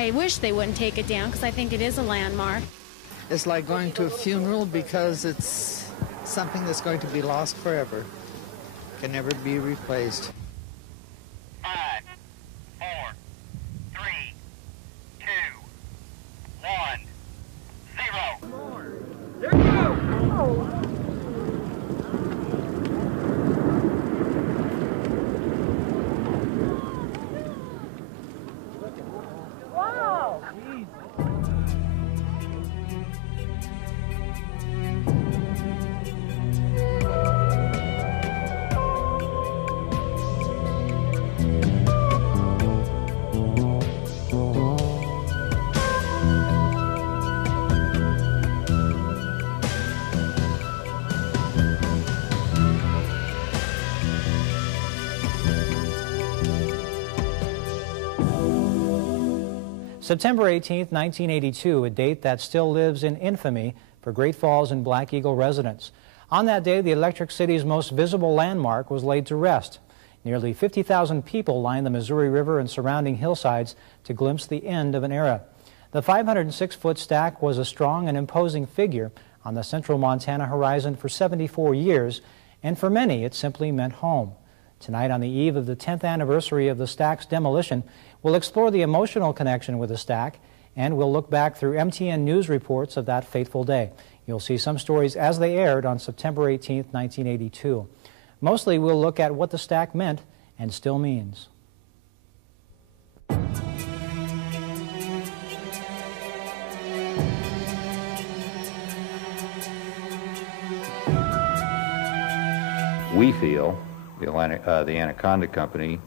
I wish they wouldn't take it down because I think it is a landmark. It's like going to a funeral because it's something that's going to be lost forever. Can never be replaced. 5, 4, 3, 2, 1, 0. There you go! Wow! September 18, 1982, a date that still lives in infamy for Great Falls and Black Eagle residents. On that day, the Electric City's most visible landmark was laid to rest. Nearly 50,000 people lined the Missouri River and surrounding hillsides to glimpse the end of an era. The 506-foot stack was a strong and imposing figure on the central Montana horizon for 74 years, and for many, it simply meant home. Tonight, on the eve of the 10th anniversary of the stack's demolition, we'll explore the emotional connection with the stack, and we'll look back through MTN news reports of that fateful day. You'll see some stories as they aired on September 18, 1982. Mostly, we'll look at what the stack meant and still means. We feel, the Anaconda Company,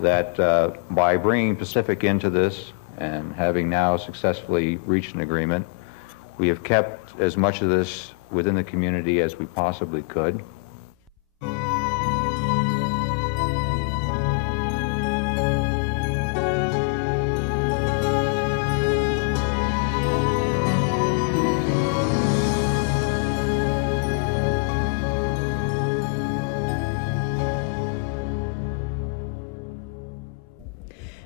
that by bringing Pacific into this and having now successfully reached an agreement, we have kept as much of this within the community as we possibly could.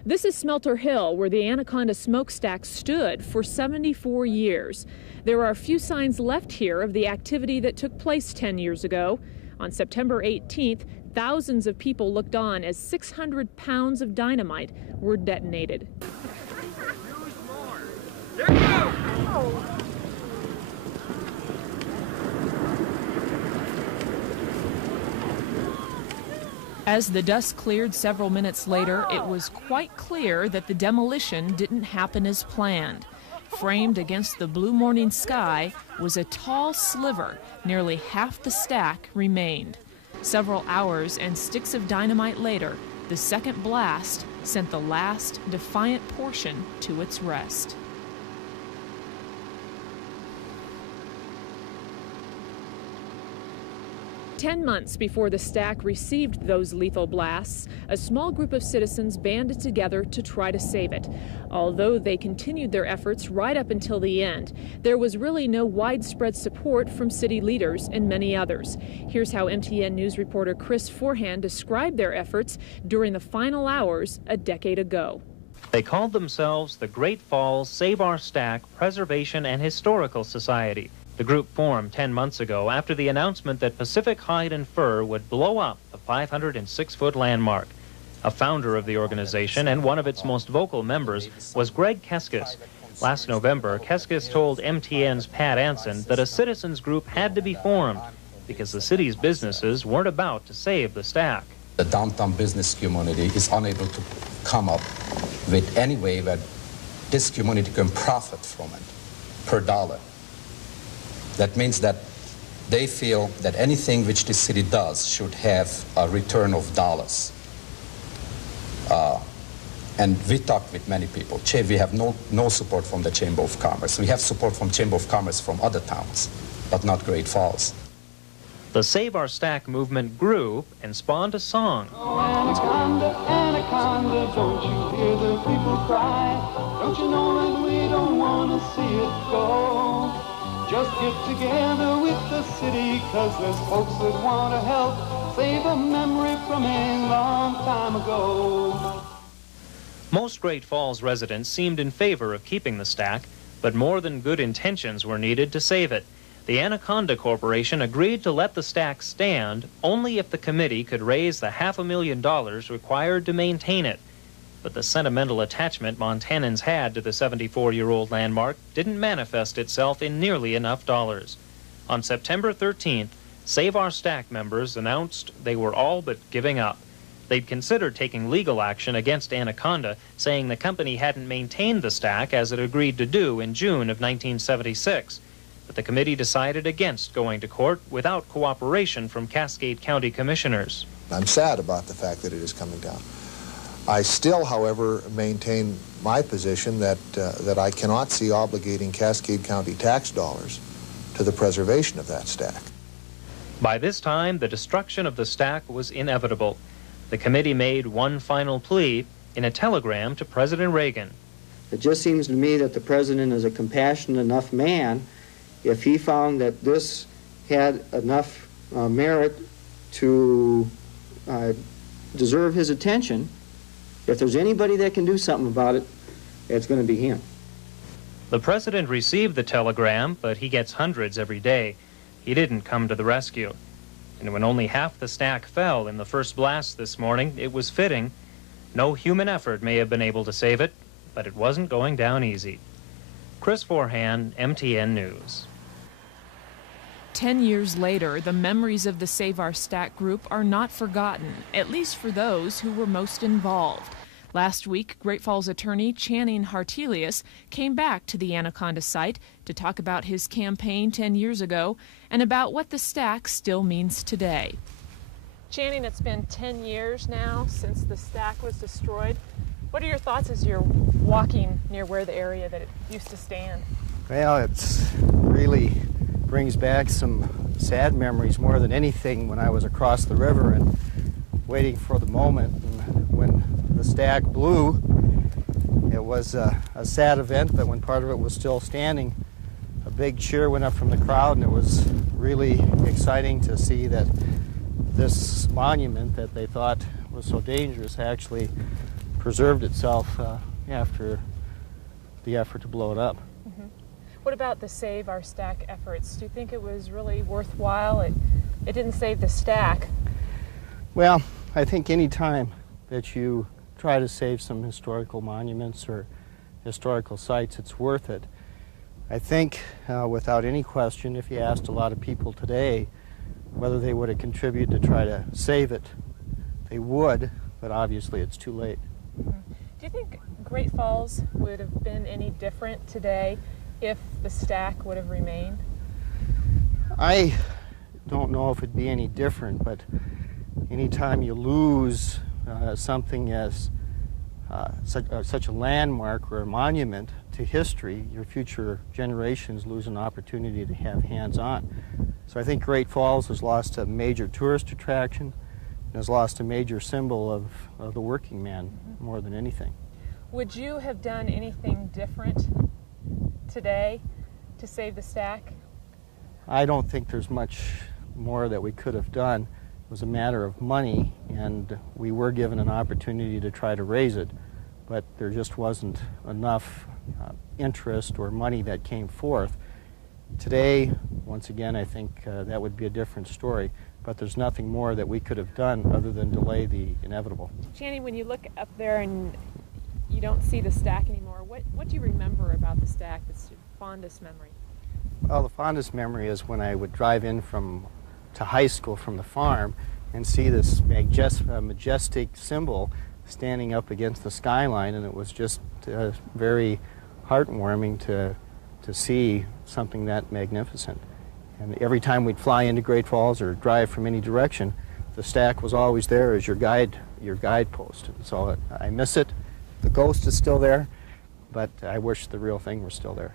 This is Smelter Hill, where the Anaconda smokestack stood for 74 years. There are a few signs left here of the activity that took place 10 years ago. On September 18th, thousands of people looked on as 600 pounds of dynamite were detonated. There you go! As the dust cleared several minutes later, it was quite clear that the demolition didn't happen as planned. Framed against the blue morning sky was a tall sliver. Nearly half the stack remained. Several hours and sticks of dynamite later, the second blast sent the last defiant portion to its rest. 10 months before the stack received those lethal blasts, a small group of citizens banded together to try to save it. Although they continued their efforts right up until the end, there was really no widespread support from city leaders and many others. Here's how MTN News reporter Chris Forehand described their efforts during the final hours a decade ago. They called themselves the Great Falls Save Our Stack Preservation and Historical Society. The group formed 10 months ago after the announcement that Pacific Hide and Fur would blow up the 506-foot landmark. A founder of the organization and one of its most vocal members was Greg Keskis. Last November, Keskis told MTN's Pat Anson that a citizens group had to be formed because the city's businesses weren't about to save the stack. The downtown business community is unable to come up with any way that this community can profit from it per dollar. That means that they feel that anything which this city does should have a return of dollars. And we talked with many people. We have no support from the Chamber of Commerce. We have support from Chamber of Commerce from other towns, but not Great Falls. The Save Our Stack movement grew and spawned a song. Oh, Anaconda, Anaconda, don't you hear the people cry? Don't you know that we don't want to see it go? Just get together with the city, 'cause there's folks that want to help save a memory from a long time ago. Most Great Falls residents seemed in favor of keeping the stack, but more than good intentions were needed to save it. The Anaconda Corporation agreed to let the stack stand only if the committee could raise the $500,000 required to maintain it. But the sentimental attachment Montanans had to the 74-year-old landmark didn't manifest itself in nearly enough dollars. On September 13th, Save Our Stack members announced they were all but giving up. They'd considered taking legal action against Anaconda, saying the company hadn't maintained the stack as it agreed to do in June of 1976. But the committee decided against going to court without cooperation from Cascade County commissioners. I'm sad about the fact that it is coming down. I still, however, maintain my position that I cannot see obligating Cascade County tax dollars to the preservation of that stack. By this time, the destruction of the stack was inevitable. The committee made one final plea in a telegram to President Reagan. It just seems to me that the president is a compassionate enough man. If he found that this had enough merit to deserve his attention, if there's anybody that can do something about it, it's going to be him. The president received the telegram, but he gets hundreds every day. He didn't come to the rescue. And when only half the stack fell in the first blast this morning, it was fitting. No human effort may have been able to save it, but it wasn't going down easy. Chris Forhan, MTN News. 10 years later, the memories of the Save Our Stack group are not forgotten, at least for those who were most involved. Last week, Great Falls attorney Channing Hartelius came back to the Anaconda site to talk about his campaign 10 years ago and about what the stack still means today. Channing, it's been 10 years now since the stack was destroyed. What are your thoughts as you're walking near where the area that it used to stand? Well, it's really brings back some sad memories more than anything when I was across the river and waiting for the moment. And when the stack blew, it was a sad event, but when part of it was still standing, a big cheer went up from the crowd, and it was really exciting to see that this monument that they thought was so dangerous actually preserved itself after the effort to blow it up. Mm-hmm. What about the Save Our Stack efforts? Do you think it was really worthwhile? It didn't save the stack. Well, I think any time that you try to save some historical monuments or historical sites, it's worth it. I think, without any question, if you asked a lot of people today whether they would have contributed to try to save it, they would, but obviously it's too late. Mm-hmm. Do you think Great Falls would have been any different today if the stack would have remained? I don't know if it'd be any different, but anytime you lose something as such a landmark or a monument to history, your future generations lose an opportunity to have hands-on. So I think Great Falls has lost a major tourist attraction and has lost a major symbol of the working man more than anything. Would you have done anything different today to save the stack? I don't think there's much more that we could have done. It was a matter of money, and we were given an opportunity to try to raise it, but there just wasn't enough interest or money that came forth. Today, once again, I think that would be a different story, but there's nothing more that we could have done other than delay the inevitable. Channing, when you look up there and you don't see the stack anymore, what do you remember about the stack that's your fondest memory? Well, the fondest memory is when I would drive in to high school from the farm and see this majestic symbol standing up against the skyline, and it was just very heartwarming to see something that magnificent. And every time we'd fly into Great Falls or drive from any direction, the stack was always there as your guidepost. And so I miss it. The ghost is still there, but I wish the real thing were still there.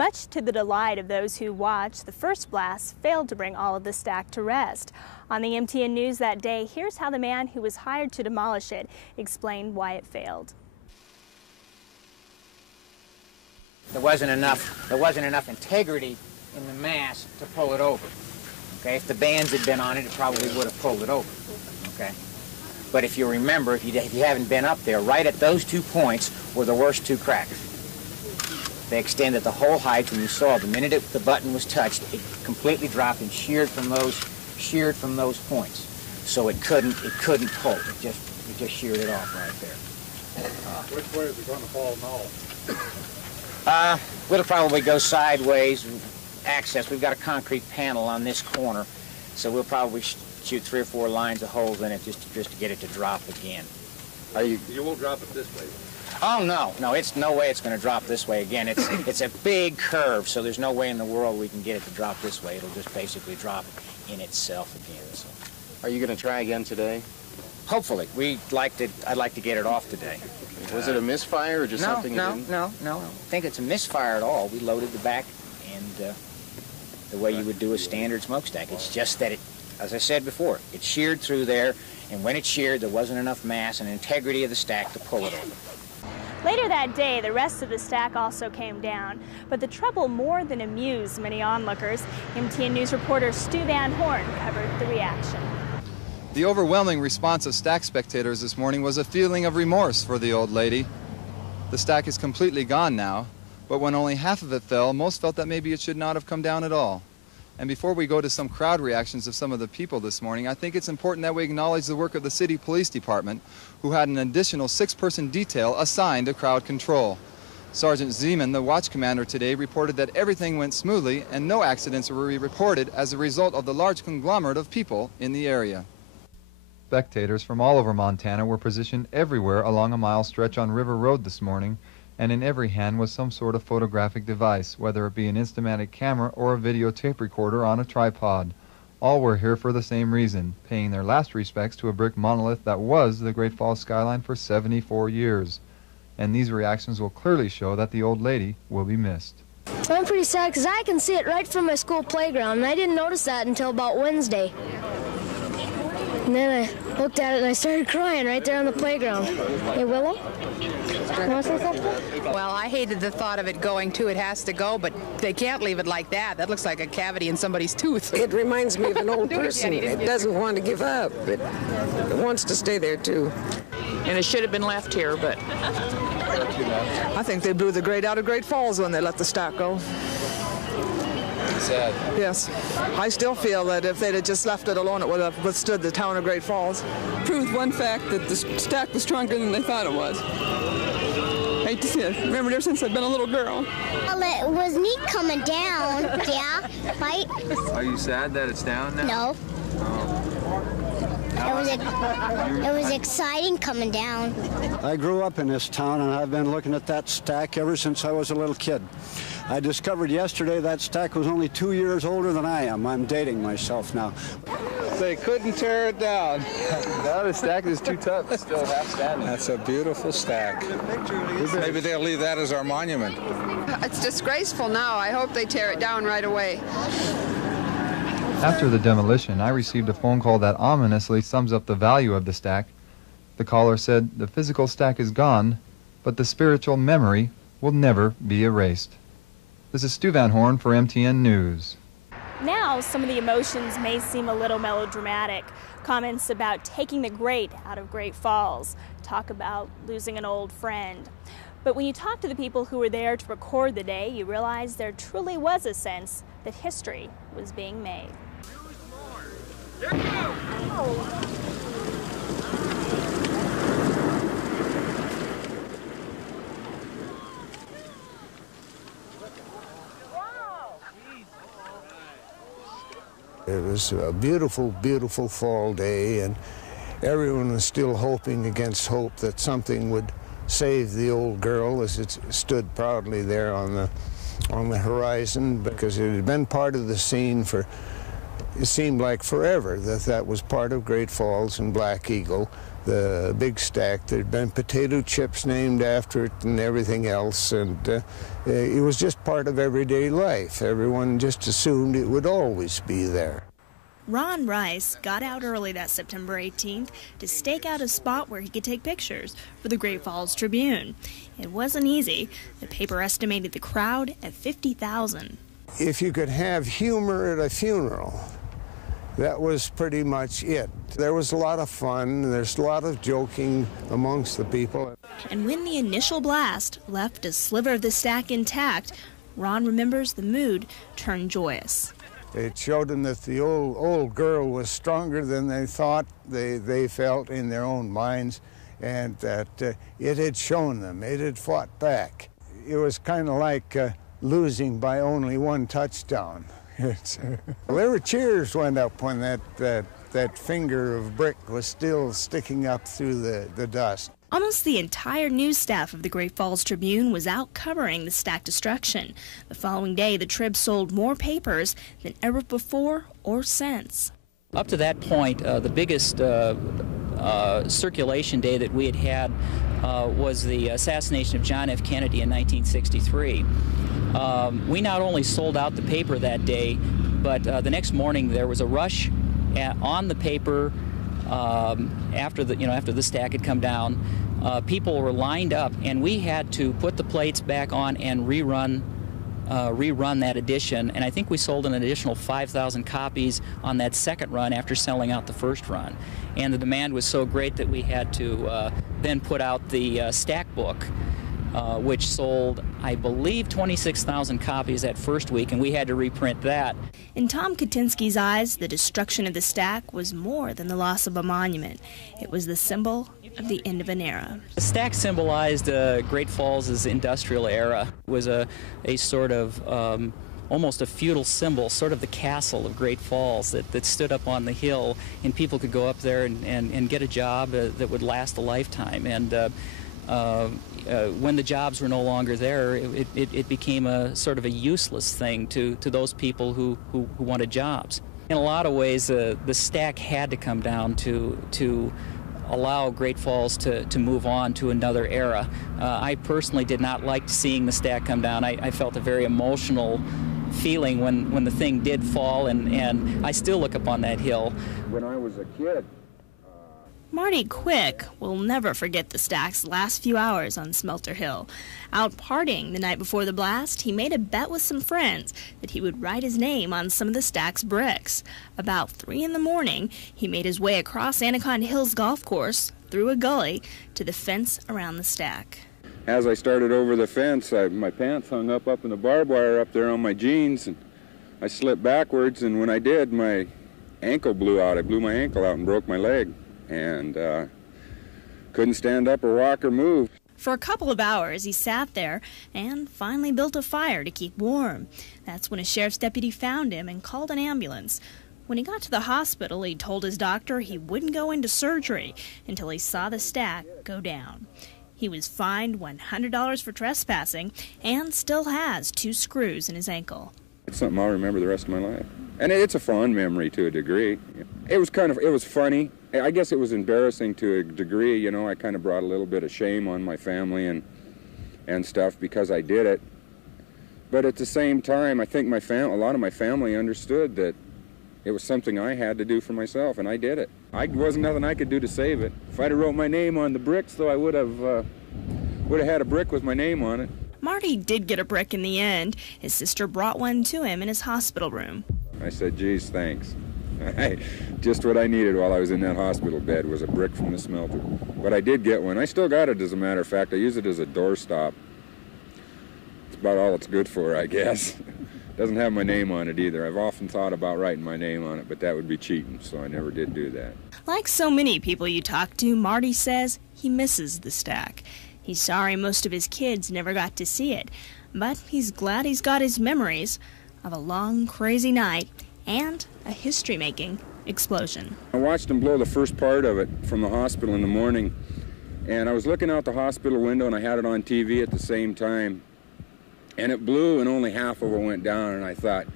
Much to the delight of those who watched, the first blast failed to bring all of the stack to rest. On the MTN News that day, here's how the man who was hired to demolish it explained why it failed. There wasn't enough integrity in the mass to pull it over. Okay, if the bands had been on it, it probably would have pulled it over. Okay, but if you remember, if you haven't been up there, right at those 2 points were the worst 2 cracks. They extended the whole height, and you saw the minute the button was touched, it completely dropped and sheared from those points. So it couldn't pull. It just sheared it off right there. Which way is it going to fall now? It'll probably go sideways. Access. We've got a concrete panel on this corner, so we'll probably shoot 3 or 4 lines of holes in it just to get it to drop again. You won't drop it this way? Oh no, it's no way it's going to drop this way again. It's a big curve, so there's no way in the world we can get it to drop this way. It'll just basically drop in itself again. So. Are you going to try again today? Hopefully. I'd like to get it off today. Was it a misfire or just something you didn't? No. I don't think it's a misfire at all. We loaded the back and the way you would do a standard smokestack. It's just that as I said before, it sheared through there, and when it sheared, there wasn't enough mass and integrity of the stack to pull it over. Later that day, the rest of the stack also came down, but the trouble more than amused many onlookers. MTN News reporter Stu Van Horn covered the reaction. The overwhelming response of stack spectators this morning was a feeling of remorse for the old lady. The stack is completely gone now, but when only half of it fell, most felt that maybe it should not have come down at all. And before we go to some crowd reactions of some of the people this morning, I think it's important that we acknowledge the work of the City Police Department, who had an additional 6-person detail assigned to crowd control. Sergeant Zeman, the watch commander today, reported that everything went smoothly and no accidents were reported as a result of the large conglomerate of people in the area. Spectators from all over Montana were positioned everywhere along a mile stretch on River Road this morning, and in every hand was some sort of photographic device, whether it be an Instamatic camera or a videotape recorder on a tripod. All were here for the same reason, paying their last respects to a brick monolith that was the Great Falls skyline for 74 years. And these reactions will clearly show that the old lady will be missed. I'm pretty sad because I can see it right from my school playground, and I didn't notice that until about Wednesday. And then I looked at it and I started crying right there on the playground. Hey, Willow? You want to say something? Well, I hated the thought of it going too. It has to go, but they can't leave it like that. That looks like a cavity in somebody's tooth. It reminds me of an old person. It doesn't want to give up. It wants to stay there, too. And it should have been left here, but... I think they blew the grade out of Great Falls when they let the stack go. Sad. Yes. I still feel that if they'd have just left it alone, it would have withstood the town of Great Falls. Proved one fact, that the stack was stronger than they thought it was. Hate to see it. Remember ever since I've been a little girl. Well, it was neat coming down, yeah, right? Are you sad that it's down now? No. Oh. It was exciting coming down. I grew up in this town, and I've been looking at that stack ever since I was a little kid. I discovered yesterday that stack was only 2 years older than I am. I'm dating myself now. They couldn't tear it down. No, the stack is too tough. It's still half standing. That's a beautiful stack. Maybe they'll leave that as our monument. It's disgraceful now. I hope they tear it down right away. After the demolition, I received a phone call that ominously sums up the value of the stack. The caller said, the physical stack is gone, but the spiritual memory will never be erased. This is Stu Van Horn for MTN News. Now, some of the emotions may seem a little melodramatic. Comments about taking the great out of Great Falls. Talk about losing an old friend. But when you talk to the people who were there to record the day, you realize there truly was a sense that history was being made. It was a beautiful, beautiful fall day, and everyone was still hoping against hope that something would save the old girl as it stood proudly there on the horizon, because it had been part of the scene for, it seemed like forever, that was part of Great Falls and Black Eagle, the big stack. There'd been potato chips named after it and everything else, and it was just part of everyday life. Everyone just assumed it would always be there. Ron Rice got out early that September 18th to stake out a spot where he could take pictures for the Great Falls Tribune. It wasn't easy. The paper estimated the crowd at 50,000. If you could have humor at a funeral, that was pretty much it. There was a lot of fun. There's a lot of joking amongst the people. And when the initial blast left a sliver of the stack intact, Ron remembers the mood turned joyous. It showed them that the old girl was stronger than they thought they felt in their own minds, and that it had shown them, it had fought back. It was kind of like losing by only one touchdown. Well, there were cheers went up when that finger of brick was still sticking up through the dust. Almost the entire news staff of the Great Falls Tribune was out covering the stack destruction. The following day, the Trib sold more papers than ever before or since. Up to that point, the biggest circulation day that we had was the assassination of John F. Kennedy in 1963. We not only sold out the paper that day, but the next morning there was a rush on the paper after the stack had come down. People were lined up, and we had to put the plates back on and rerun that edition. And I think we sold an additional 5,000 copies on that second run after selling out the first run. And the demand was so great that we had to then put out the stack book, which sold, I believe, 26,000 copies that first week, and we had to reprint that. In Tom Katinsky's eyes, the destruction of the stack was more than the loss of a monument. It was the symbol of the end of an era. The stack symbolized Great Falls' industrial era. It was a sort of almost a feudal symbol, sort of the castle of Great Falls that stood up on the hill, and people could go up there and get a job that would last a lifetime. And when the jobs were no longer there, it became a sort of a useless thing to those people who wanted jobs. In a lot of ways, the stack had to come down to allow Great Falls to move on to another era. I personally did not like seeing the stack come down. I felt a very emotional feeling when the thing did fall, and I still look up on that hill. When I was a kid, Marty Quick will never forget the stack's last few hours on Smelter Hill. Out partying the night before the blast, he made a bet with some friends that he would write his name on some of the stack's bricks. About 3 in the morning, he made his way across Anaconda Hills Golf Course, through a gully, to the fence around the stack. as I started over the fence, my pants hung up in the barbed wire up there on my jeans, and I slipped backwards, and when I did, my ankle blew out. I blew my ankle out and broke my leg, and couldn't stand up or walk or move. For a couple of hours, he sat there and finally built a fire to keep warm. That's when a sheriff's deputy found him and called an ambulance. When he got to the hospital, he told his doctor he wouldn't go into surgery until he saw the stack go down. He was fined $100 for trespassing and still has 2 screws in his ankle. It's something I'll remember the rest of my life. And it's a fond memory to a degree. It was funny. I guess it was embarrassing to a degree, you know. I kind of brought a little bit of shame on my family and stuff because I did it. But at the same time, I think a lot of my family understood that it was something I had to do for myself, and I did it. Wasn't nothing I could do to save it. If I'd have wrote my name on the bricks, though, I would have had a brick with my name on it. Marty did get a brick in the end. His sister brought one to him in his hospital room. I said, geez, thanks. Just what I needed while I was in that hospital bed was a brick from the smelter. But I did get one. I still got it, as a matter of fact. I use it as a doorstop. It's about all it's good for, I guess. Doesn't have my name on it either. I've often thought about writing my name on it, but that would be cheating, so I never did do that. Like so many people you talk to, Marty says he misses the stack. He's sorry most of his kids never got to see it, but he's glad he's got his memories of a long, crazy night and a history-making explosion. I watched them blow the first part of it from the hospital in the morning, and I was looking out the hospital window, and I had it on TV at the same time, and it blew, and only half of it went down, and I thought,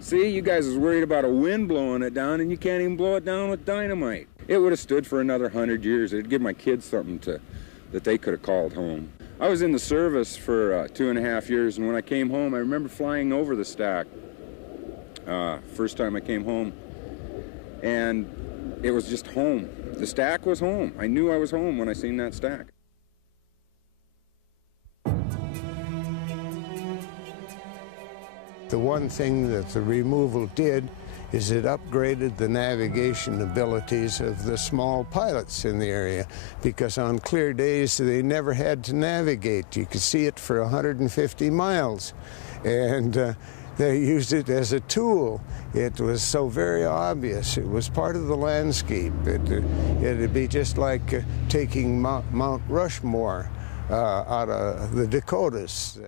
see, you guys is worried about a wind blowing it down, and you can't even blow it down with dynamite. It would have stood for another 100 years. It'd give my kids something that they could have called home. I was in the service for 2.5 years, and when I came home, I remember flying over the stack. First time I came home, and it was just home. The stack was home. I knew I was home when I seen that stack. The one thing that the removal did is it upgraded the navigation abilities of the small pilots in the area, because on clear days they never had to navigate. You could see it for 150 miles, and they used it as a tool. It was so very obvious. It was part of the landscape. It'd be just like taking Mount Rushmore out of the Dakotas.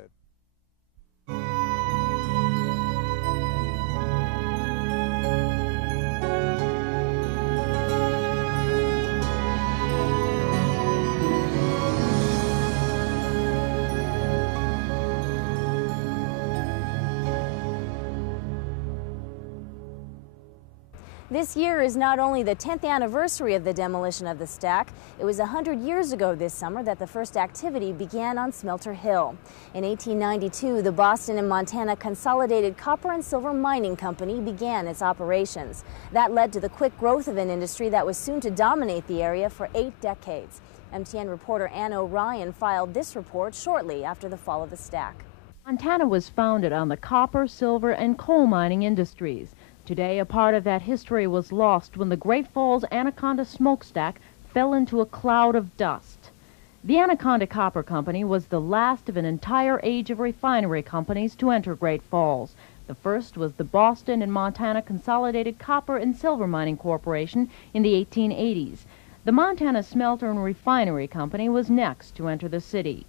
This year is not only the 10th anniversary of the demolition of the stack, it was 100 years ago this summer that the first activity began on Smelter Hill. In 1892, the Boston and Montana Consolidated Copper and Silver Mining Company began its operations. That led to the quick growth of an industry that was soon to dominate the area for 8 decades. MTN reporter Ann O'Ryan filed this report shortly after the fall of the stack. Montana was founded on the copper, silver, and coal mining industries. Today, a part of that history was lost when the Great Falls Anaconda smokestack fell into a cloud of dust. The Anaconda Copper Company was the last of an entire age of refinery companies to enter Great Falls. The first was the Boston and Montana Consolidated Copper and Silver Mining Corporation in the 1880s. The Montana Smelter and Refinery Company was next to enter the city.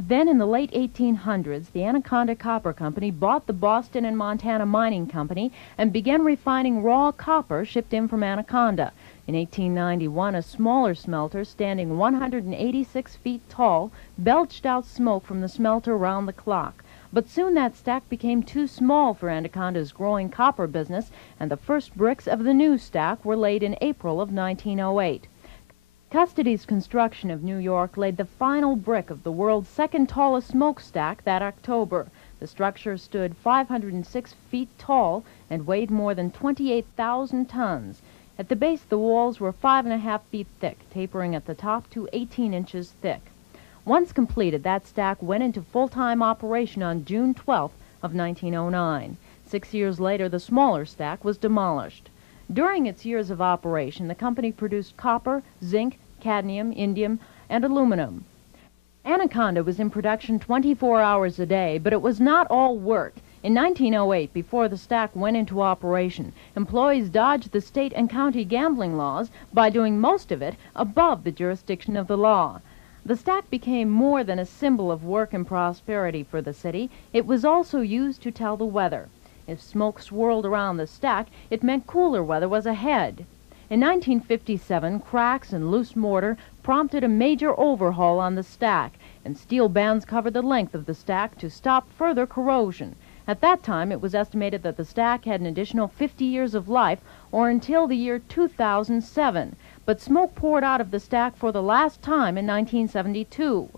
Then in the late 1800s, the Anaconda Copper Company bought the Boston and Montana Mining Company and began refining raw copper shipped in from Anaconda. In 1891, a smaller smelter standing 186 feet tall belched out smoke from the smelter round the clock. But soon that stack became too small for Anaconda's growing copper business, and the first bricks of the new stack were laid in April of 1908. Custody's construction of New York laid the final brick of the world's second tallest smokestack that October. The structure stood 506 feet tall and weighed more than 28,000 tons. At the base, the walls were 5.5 feet thick, tapering at the top to 18 inches thick. Once completed, that stack went into full-time operation on June 12th of 1909. 6 years later, the smaller stack was demolished. During its years of operation, the company produced copper, zinc, cadmium, indium, and aluminum. Anaconda was in production 24 hours a day, but it was not all work. In 1908, before the stack went into operation, employees dodged the state and county gambling laws by doing most of it above the jurisdiction of the law. The stack became more than a symbol of work and prosperity for the city. It was also used to tell the weather. If smoke swirled around the stack, it meant cooler weather was ahead. In 1957, cracks and loose mortar prompted a major overhaul on the stack, and steel bands covered the length of the stack to stop further corrosion. At that time, it was estimated that the stack had an additional 50 years of life, or until the year 2007. But smoke poured out of the stack for the last time in 1972.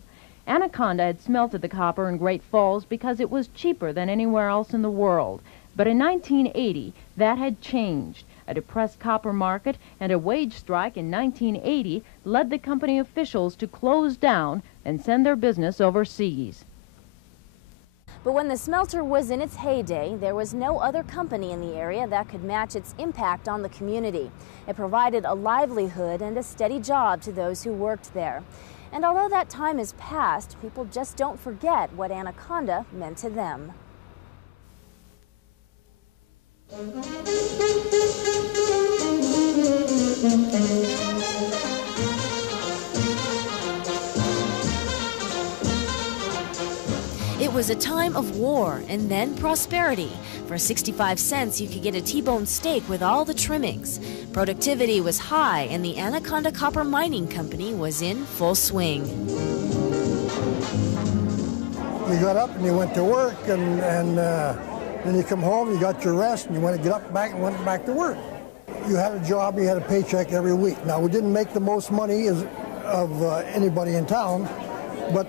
Anaconda had smelted the copper in Great Falls because it was cheaper than anywhere else in the world. But in 1980, that had changed. A depressed copper market and a wage strike in 1980 led the company officials to close down and send their business overseas. But when the smelter was in its heyday, there was no other company in the area that could match its impact on the community. It provided a livelihood and a steady job to those who worked there. And although that time is past, people just don't forget what Anaconda meant to them. It was a time of war and then prosperity. For 65 cents, you could get a T-bone steak with all the trimmings. Productivity was high, and the Anaconda Copper Mining Company was in full swing. You got up and you went to work, and then you come home, you got your rest, and you want to get up back and went back to work. you had a job, you had a paycheck every week. Now, we didn't make the most money of anybody in town, but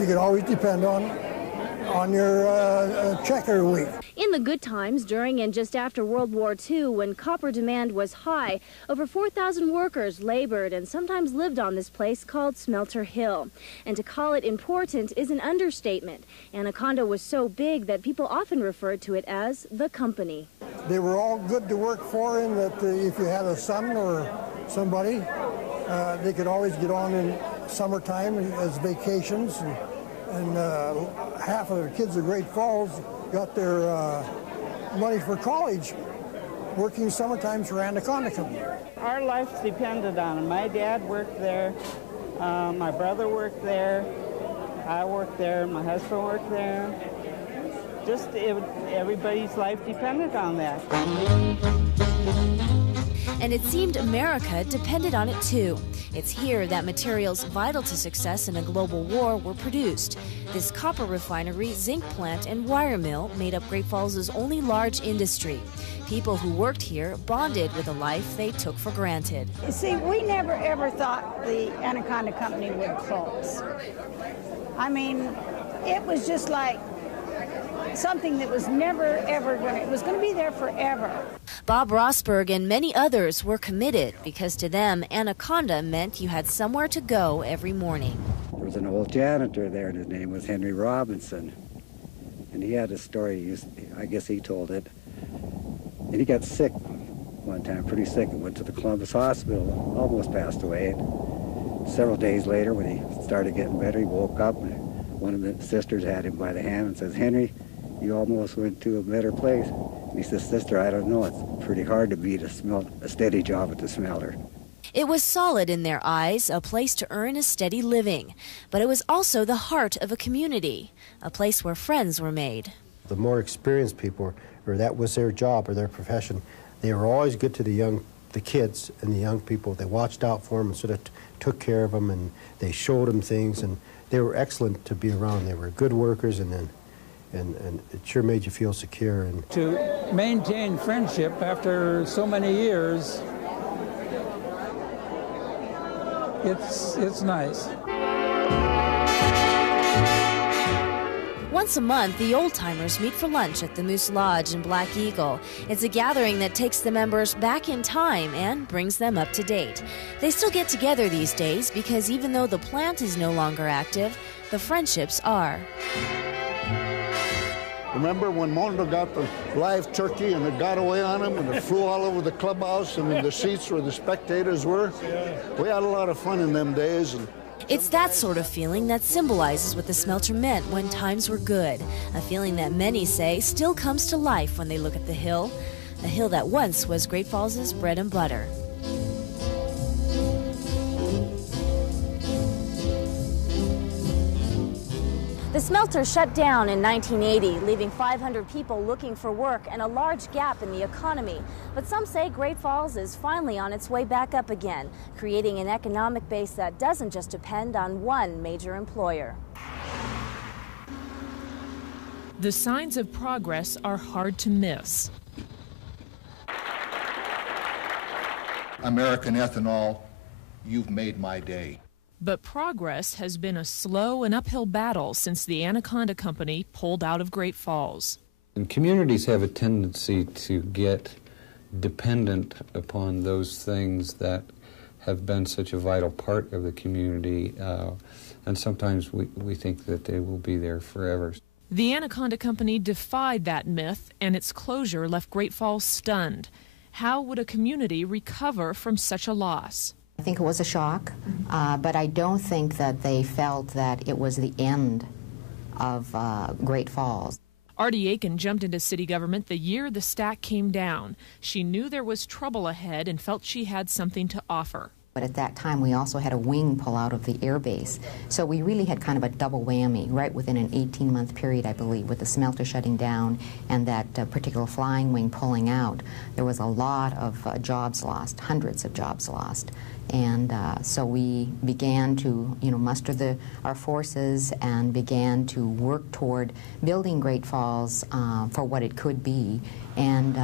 you could always depend on your check every week. In the good times, during and just after World War II, when copper demand was high, over 4,000 workers labored and sometimes lived on this place called Smelter Hill. And to call it important is an understatement. Anaconda was so big that people often referred to it as the company. They were all good to work for, in that if you had a son or somebody, they could always get on in summertime as vacations. And half of the kids at Great Falls got their money for college working summertime for Anaconda Company. Our lives depended on it. My dad worked there, my brother worked there, I worked there, my husband worked there. Everybody's life depended on that. And it seemed America depended on it too. It's here that materials vital to success in a global war were produced. This copper refinery, zinc plant, and wire mill made up Great Falls' only large industry. People who worked here bonded with a life they took for granted. You see, we never ever thought the Anaconda Company would close. I mean, it was just like something that was never, ever it was going to be there forever. Bob Rosberg and many others were committed because to them, Anaconda meant you had somewhere to go every morning. There was an old janitor there, and his name was Henry Robinson. And he had a story, I guess he told it. And he got sick one time, pretty sick, and went to the Columbus Hospital, almost passed away. And several days later, when he started getting better, he woke up, and one of the sisters had him by the hand and says, "Henry, you almost went to a better place." And he says, "Sister, I don't know. It's pretty hard to beat a steady job at the smelter." It was solid in their eyes, a place to earn a steady living. But it was also the heart of a community, a place where friends were made. The more experienced people, or that was their job or their profession, they were always good to the kids and the young people. They watched out for them and sort of took care of them, and they showed them things, and they were excellent to be around. They were good workers, and it sure made you feel secure. And to maintain friendship after so many years, it's nice. Once a month, the old-timers meet for lunch at the Moose Lodge in Black Eagle. It's a gathering that takes the members back in time and brings them up to date. They still get together these days because even though the plant is no longer active, the friendships are. Remember when Mondo got the live turkey and it got away on him and it flew all over the clubhouse and in the seats where the spectators were? We had a lot of fun in them days. And it's that sort of feeling that symbolizes what the smelter meant when times were good, a feeling that many say still comes to life when they look at the hill, a hill that once was Great Falls' bread and butter. The smelter shut down in 1980, leaving 500 people looking for work and a large gap in the economy. But some say Great Falls is finally on its way back up again, creating an economic base that doesn't just depend on one major employer. The signs of progress are hard to miss. American Ethanol, you've made my day. But progress has been a slow and uphill battle since the Anaconda Company pulled out of Great Falls. And communities have a tendency to get dependent upon those things that have been such a vital part of the community, and sometimes we think that they will be there forever. The Anaconda Company defied that myth, and its closure left Great Falls stunned. How would a community recover from such a loss? I think it was a shock, but I don't think that they felt that it was the end of Great Falls. Artie Aiken jumped into city government the year the stack came down. She knew there was trouble ahead and felt she had something to offer. But at that time, we also had a wing pull out of the air base. So we really had kind of a double whammy right within an 18-month period, I believe, with the smelter shutting down and that particular flying wing pulling out. There was a lot of jobs lost, hundreds of jobs lost. And so we began to, muster our forces and began to work toward building Great Falls for what it could be. and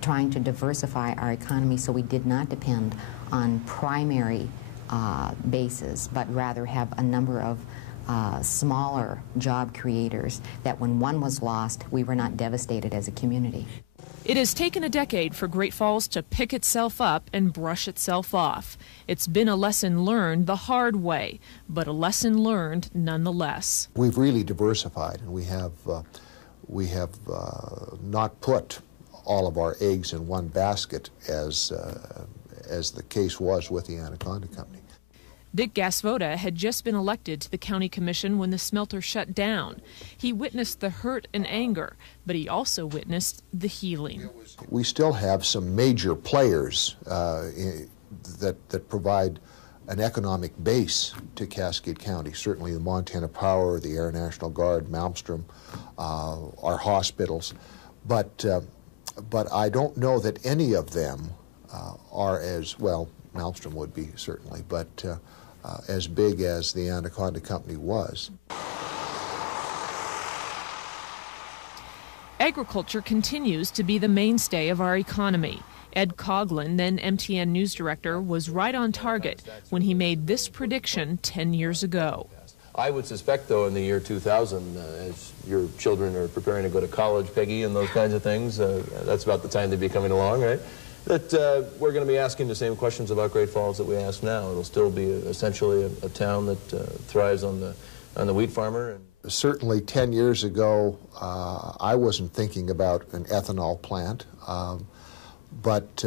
trying to diversify our economy so we did not depend on primary bases, but rather have a number of smaller job creators, that when one was lost, we were not devastated as a community. It has taken a decade for Great Falls to pick itself up and brush itself off. It's been a lesson learned the hard way, but a lesson learned nonetheless. We've really diversified, and we have not put all of our eggs in one basket as the case was with the Anaconda Company. Dick Gasvoda had just been elected to the county commission when the smelter shut down. He witnessed the hurt and anger, but he also witnessed the healing. We still have some major players that provide an economic base to Cascade County. Certainly the Montana Power, the Air National Guard, Malmstrom, our hospitals. But I don't know that any of them are as, well, Malmstrom would be certainly, but as big as the Anaconda Company was. Agriculture continues to be the mainstay of our economy. Ed Coughlin, then MTN News Director, was right on target when he made this prediction 10 years ago. I would suspect, though, in the year 2000, as your children are preparing to go to college, Peggy, and those kinds of things, that's about the time they'd be coming along, right? That we're going to be asking the same questions about Great Falls that we ask now. It'll still be essentially a town that thrives on the wheat farmer. Certainly 10 years ago, I wasn't thinking about an ethanol plant, but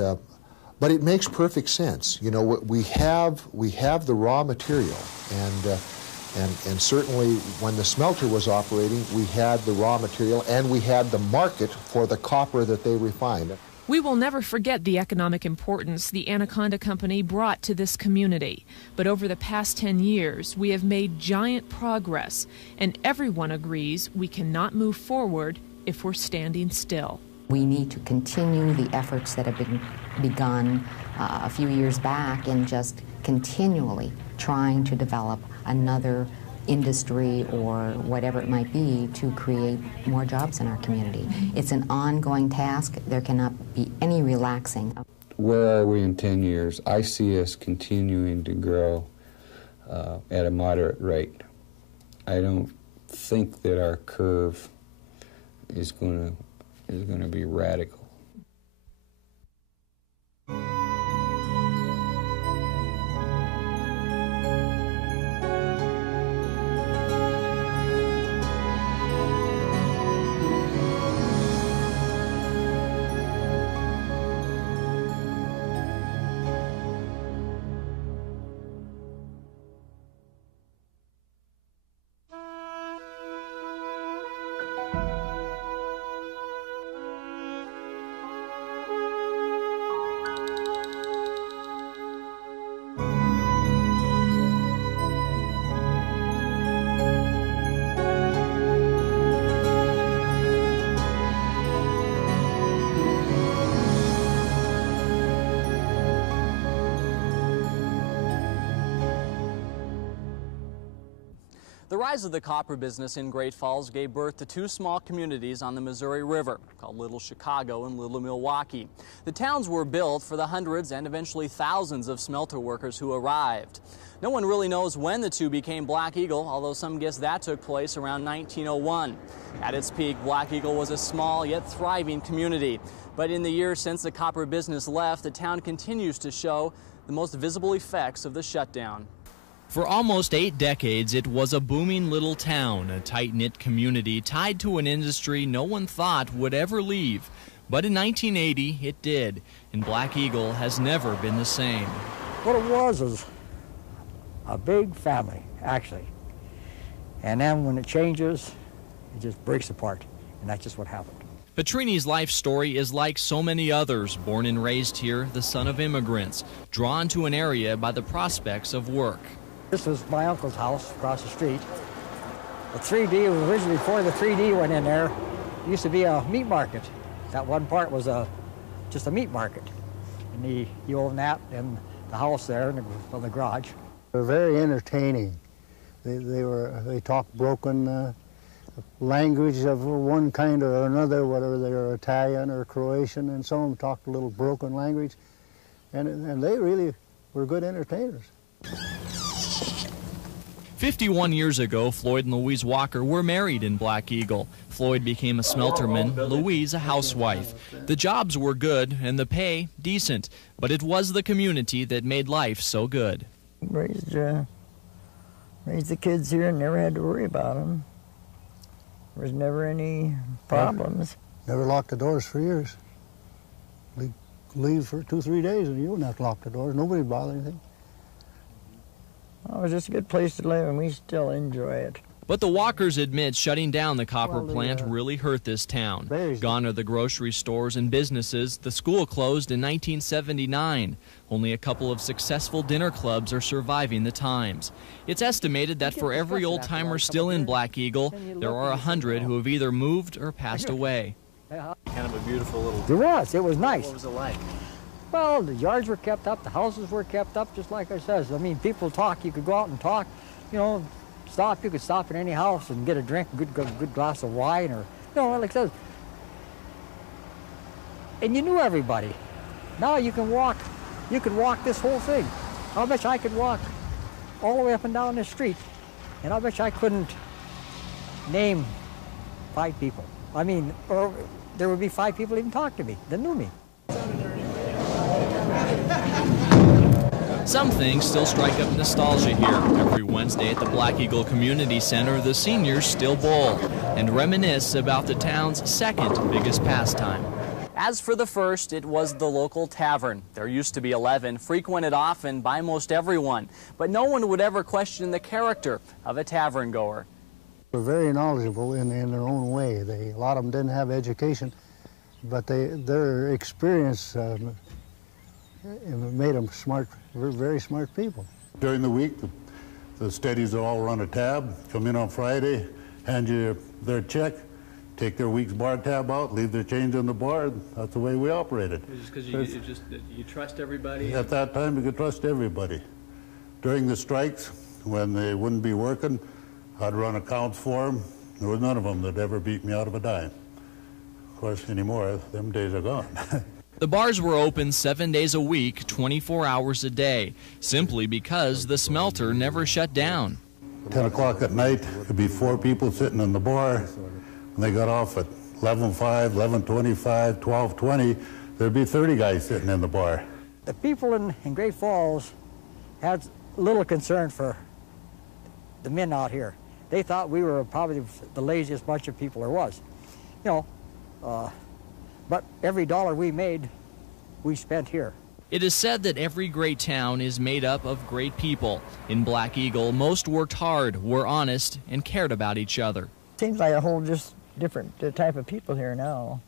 it makes perfect sense. You know, we have the raw material, and certainly when the smelter was operating, we had the raw material and we had the market for the copper that they refined. We will never forget the economic importance the Anaconda Company brought to this community. But over the past 10 years, we have made giant progress, and everyone agrees we cannot move forward if we're standing still. We need to continue the efforts that have been begun a few years back in just continually trying to develop another industry or whatever it might be to create more jobs in our community. It's an ongoing task. There cannot be any relaxing. Where are we in 10 years? I see us continuing to grow at a moderate rate. I don't think that our curve is going to be radical. The rise of the copper business in Great Falls gave birth to two small communities on the Missouri River called Little Chicago and Little Milwaukee. The towns were built for the hundreds and eventually thousands of smelter workers who arrived. No one really knows when the two became Black Eagle, although some guess that took place around 1901. At its peak, Black Eagle was a small yet thriving community. But in the years since the copper business left, the town continues to show the most visible effects of the shutdown. For almost 8 decades, it was a booming little town, a tight-knit community tied to an industry no one thought would ever leave. But in 1980, it did, and Black Eagle has never been the same. What it was is a big family, actually. And then when it changes, it just breaks apart, and that's just what happened. Petrini's life story is like so many others, born and raised here, the son of immigrants, drawn to an area by the prospects of work. This was my uncle's house across the street. The 3D was originally before the 3D went in there. It used to be a meat market. That one part was just a meat market. And he owned that and the house there and the garage. They were very entertaining. They talked broken language of one kind or another, whether they're Italian or Croatian, and some of them talked a little broken language, and they really were good entertainers. 51 years ago, Floyd and Louise Walker were married in Black Eagle. Floyd became a smelterman, Louise a housewife. The jobs were good and the pay decent, but it was the community that made life so good. Raised the kids here and never had to worry about them. There was never any problems. Never locked the doors for years. Leave for 2-3 days and you wouldn't have to lock the doors. Nobody would bother anything. Well, it was just a good place to live, and we still enjoy it. But the Walkers admit shutting down the copper plant really hurt this town. Gone are the grocery stores and businesses. The school closed in 1979. Only a couple of successful dinner clubs are surviving the times. It's estimated that for every old-timer still in Black Eagle, there are 100 who have either moved or passed away. Kind of a beautiful little... It was nice. What was it like? Well, the yards were kept up, the houses were kept up, just like I says. I mean, people talk, you could go out and talk, you know, you could stop at any house and get a drink, a good glass of wine, or, you know, like I says. And you knew everybody. Now you could walk this whole thing. I bet you I could walk all the way up and down the street, and I bet you I couldn't name 5 people. I mean, or there would be 5 people even talk to me that knew me. Some things still strike up nostalgia here. Every Wednesday at the Black Eagle Community Center, the seniors still bowl and reminisce about the town's second biggest pastime. As for the first, it was the local tavern. There used to be 11, frequented often by most everyone, but no one would ever question the character of a tavern goer. They were very knowledgeable in their own way. A lot of them didn't have education, but their experience made them smart, very smart people. During the week, the steadies will all run a tab, come in on Friday, hand you their check, take their week's bar tab out, leave their change on the bar. That's the way we operated. Just because you trust everybody? At that time, you could trust everybody. During the strikes, when they wouldn't be working, I'd run accounts for them. There was none of them that ever beat me out of a dime. Of course, anymore, them days are gone. The bars were open 7 days a week, 24 hours a day, simply because the smelter never shut down. 10 o'clock at night, there'd be 4 people sitting in the bar. When they got off at 11:05, 11:25, 12:20, there'd be 30 guys sitting in the bar. The people in Great Falls had little concern for the men out here. They thought we were probably the laziest bunch of people there was. You know, but every dollar we made, we spent here. It is said that every great town is made up of great people. In Black Eagle, most worked hard, were honest, and cared about each other. Seems like a whole just different type of people here now.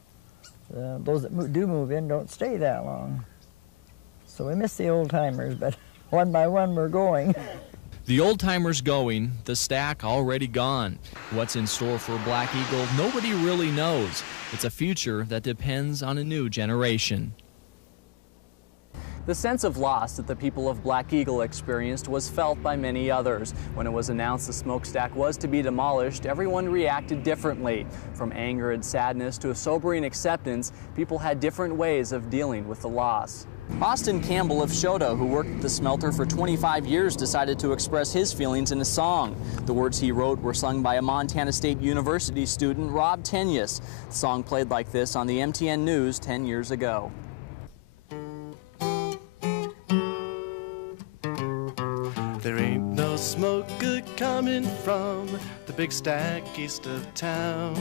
Those that do move in don't stay that long. So we miss the old timers, but one by one we're going. The old-timers going, the stack already gone. What's in store for Black Eagle, nobody really knows. It's a future that depends on a new generation. The sense of loss that the people of Black Eagle experienced was felt by many others. When it was announced the smokestack was to be demolished, everyone reacted differently. From anger and sadness to a sobering acceptance, people had different ways of dealing with the loss. Austin Campbell of Shota, who worked at the smelter for 25 years, decided to express his feelings in a song. The words he wrote were sung by a Montana State University student, Rob Tenyus. The song played like this on the MTN News 10 years ago. There ain't no smoke good coming from the big stack east of town.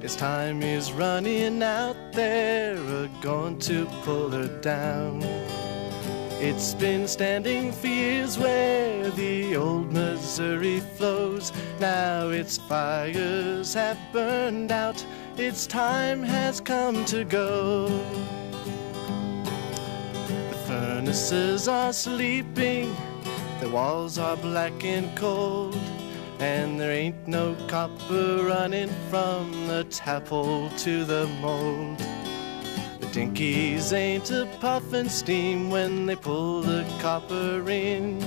Its time is running out, they're going to pull her down. It's been standing for years where the old Missouri flows. Now its fires have burned out, its time has come to go. The furnaces are sleeping, the walls are black and cold, and there ain't no copper running from the tap hole to the mold. The dinkies ain't a puffin' steam when they pull the copper in.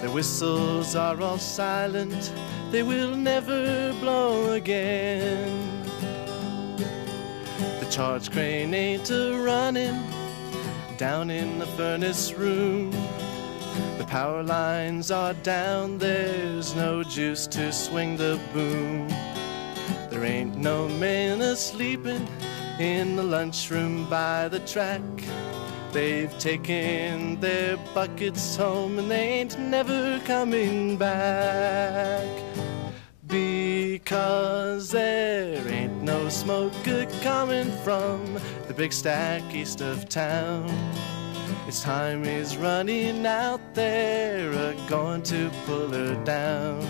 Their whistles are all silent, they will never blow again. The charge crane ain't a-running down in the furnace room. The power lines are down, there's no juice to swing the boom. There ain't no men a-sleeping in the lunchroom by the track. They've taken their buckets home and they ain't never coming back. Because there ain't no smoke good coming from the big stack east of town. Its time is running out, they're a-going to pull her down.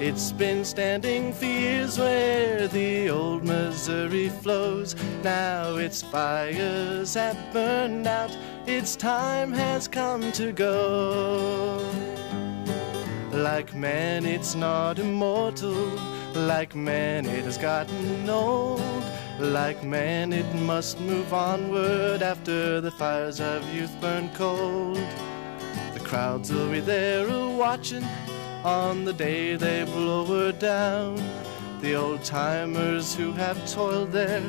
It's been standing for years where the old Missouri flows. Now its fires have burned out, its time has come to go. Like man, it's not immortal. Like man, it has gotten old. Like man, it must move onward after the fires of youth burn cold. The crowds will be there a-watching on the day they blow her down. The old-timers who have toiled there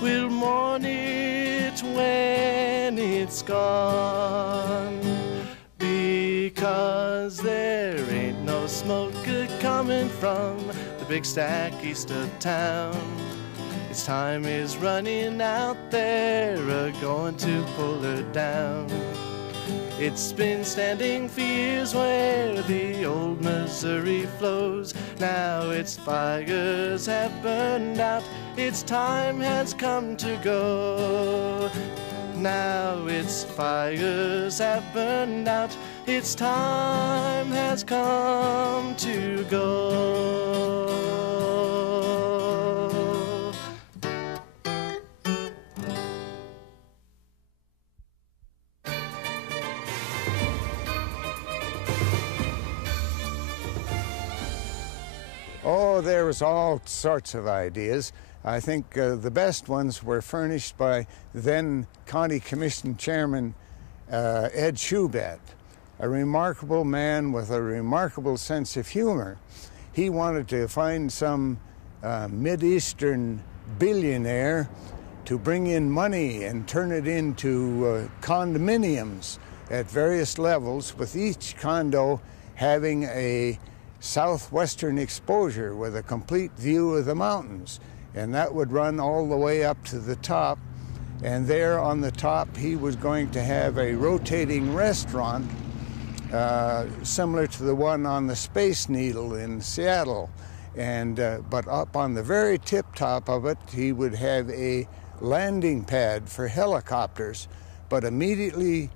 will mourn it when it's gone. Because there ain't no smoke good coming from the big stack east of town. Its time is running out, they're a-going to pull her down. It's been standing for years where the old Missouri flows. Now its fires have burned out, its time has come to go. Now its fires have burned out, its time has come to go. Oh, there was all sorts of ideas. I think the best ones were furnished by then County Commission Chairman Ed Schubat, a remarkable man with a remarkable sense of humor. He wanted to find some Mideastern billionaire to bring in money and turn it into condominiums at various levels, with each condo having a southwestern exposure with a complete view of the mountains. And that would run all the way up to the top. And there on the top, he was going to have a rotating restaurant similar to the one on the Space Needle in Seattle. And but up on the very tip top of it, he would have a landing pad for helicopters. But immediately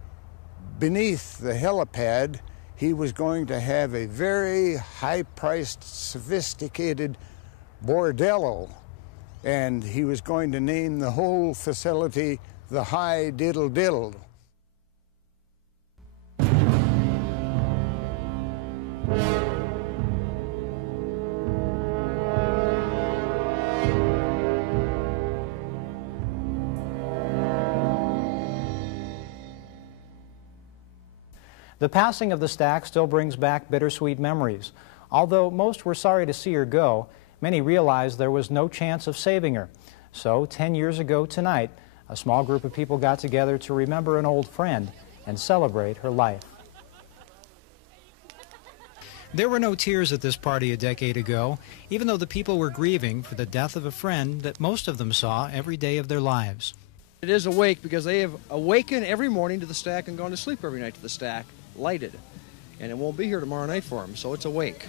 beneath the helipad, he was going to have a very high-priced, sophisticated bordello. And he was going to name the whole facility the High Diddle Diddle. The passing of the stack still brings back bittersweet memories. Although most were sorry to see her go, many realized there was no chance of saving her. So 10 years ago tonight, a small group of people got together to remember an old friend and celebrate her life. There were no tears at this party a decade ago, even though the people were grieving for the death of a friend that most of them saw every day of their lives. It is awake because they have awakened every morning to the stack and gone to sleep every night to the stack, lighted. And it won't be here tomorrow night for them, so it's awake.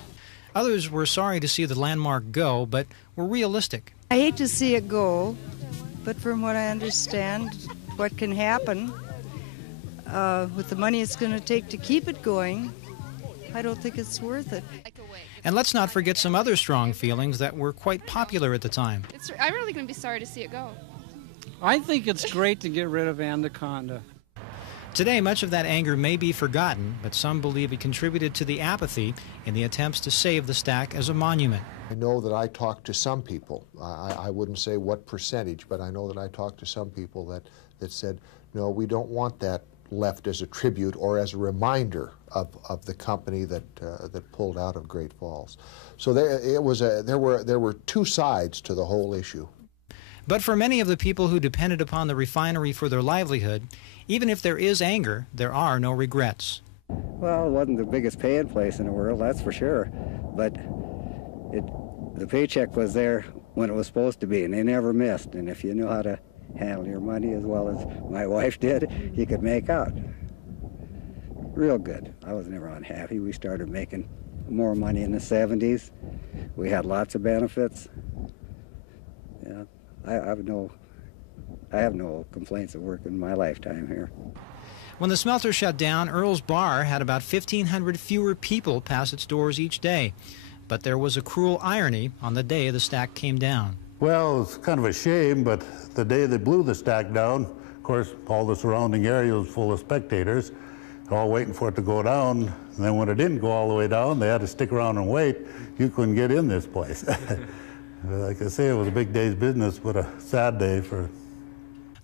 Others were sorry to see the landmark go, but were realistic. I hate to see it go, but from what I understand, what can happen with the money it's going to take to keep it going, I don't think it's worth it. And let's not forget some other strong feelings that were quite popular at the time. I'm really going to be sorry to see it go. I think it's great to get rid of Anaconda. Today, much of that anger may be forgotten, but some believe it contributed to the apathy in the attempts to save the stack as a monument. I know that I talked to some people, I wouldn't say what percentage, but I know that I talked to some people that said, no, we don't want that left as a tribute or as a reminder of the company that pulled out of Great Falls. So there were two sides to the whole issue. But for many of the people who depended upon the refinery for their livelihood, even if there is anger, there are no regrets. Well, it wasn't the biggest paying place in the world, that's for sure. But the paycheck was there when it was supposed to be, and they never missed. And if you knew how to handle your money as well as my wife did, you could make out. Real good. I was never unhappy. We started making more money in the 70s. We had lots of benefits. Yeah, I have no complaints of work in my lifetime here. When the smelter shut down, Earl's Bar had about 1,500 fewer people pass its doors each day. But there was a cruel irony on the day the stack came down. Well, it's kind of a shame, but the day they blew the stack down, of course, all the surrounding area was full of spectators, all waiting for it to go down. And then when it didn't go all the way down, they had to stick around and wait. You couldn't get in this place. Like I say, it was a big day's business, but a sad day for...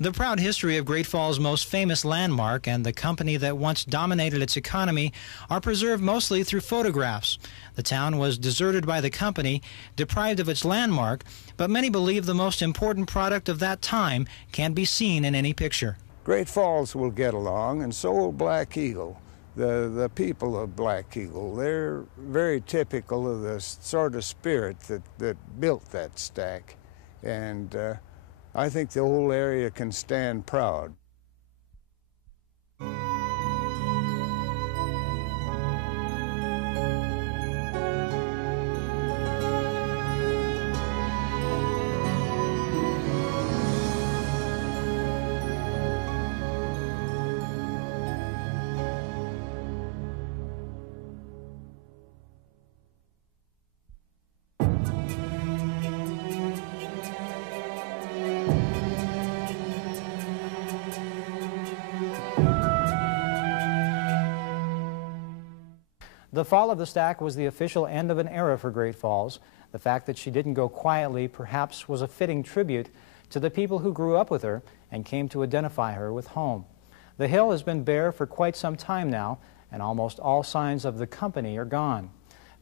The proud history of Great Falls' most famous landmark and the company that once dominated its economy are preserved mostly through photographs. The town was deserted by the company, deprived of its landmark, but many believe the most important product of that time can't be seen in any picture. Great Falls will get along, and so will Black Eagle. The people of Black Eagle, they're very typical of the sort of spirit that built that stack. And I think the whole area can stand proud. The fall of the stack was the official end of an era for Great Falls. The fact that she didn't go quietly perhaps was a fitting tribute to the people who grew up with her and came to identify her with home. The hill has been bare for quite some time now, and almost all signs of the company are gone.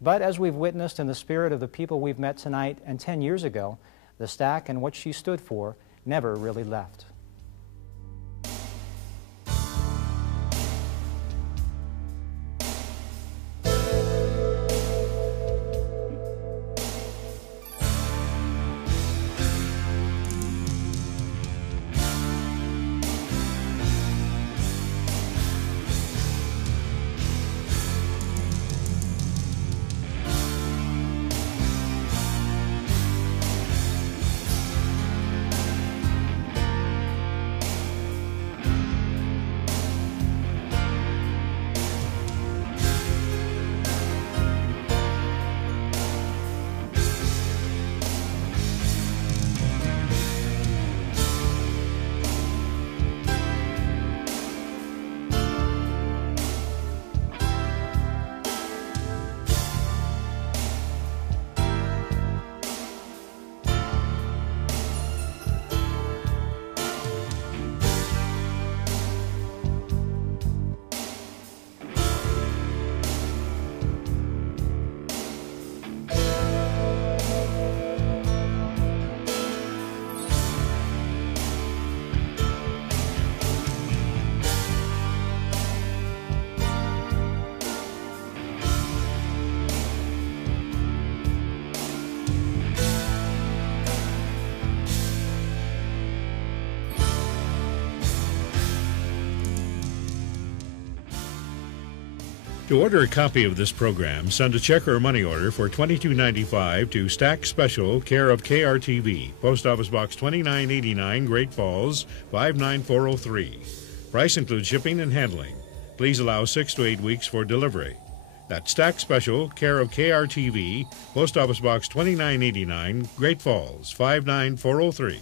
But as we've witnessed in the spirit of the people we've met tonight and 10 years ago, the stack and what she stood for never really left. To order a copy of this program, send a check or money order for $22.95 to Stack Special, care of KRTV, Post Office Box 2989, Great Falls, 59403. Price includes shipping and handling. Please allow 6 to 8 weeks for delivery. That's Stack Special, care of KRTV, Post Office Box 2989, Great Falls, 59403.